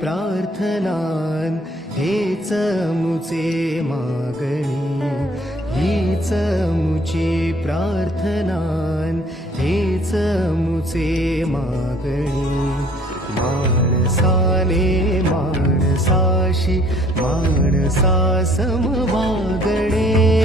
प्रार्थनान हेच मुचे मागणी, हीच मुची प्रार्थनान हेच मुचे मागणी. माणसाने माणसाशी माणसा सम वागणे,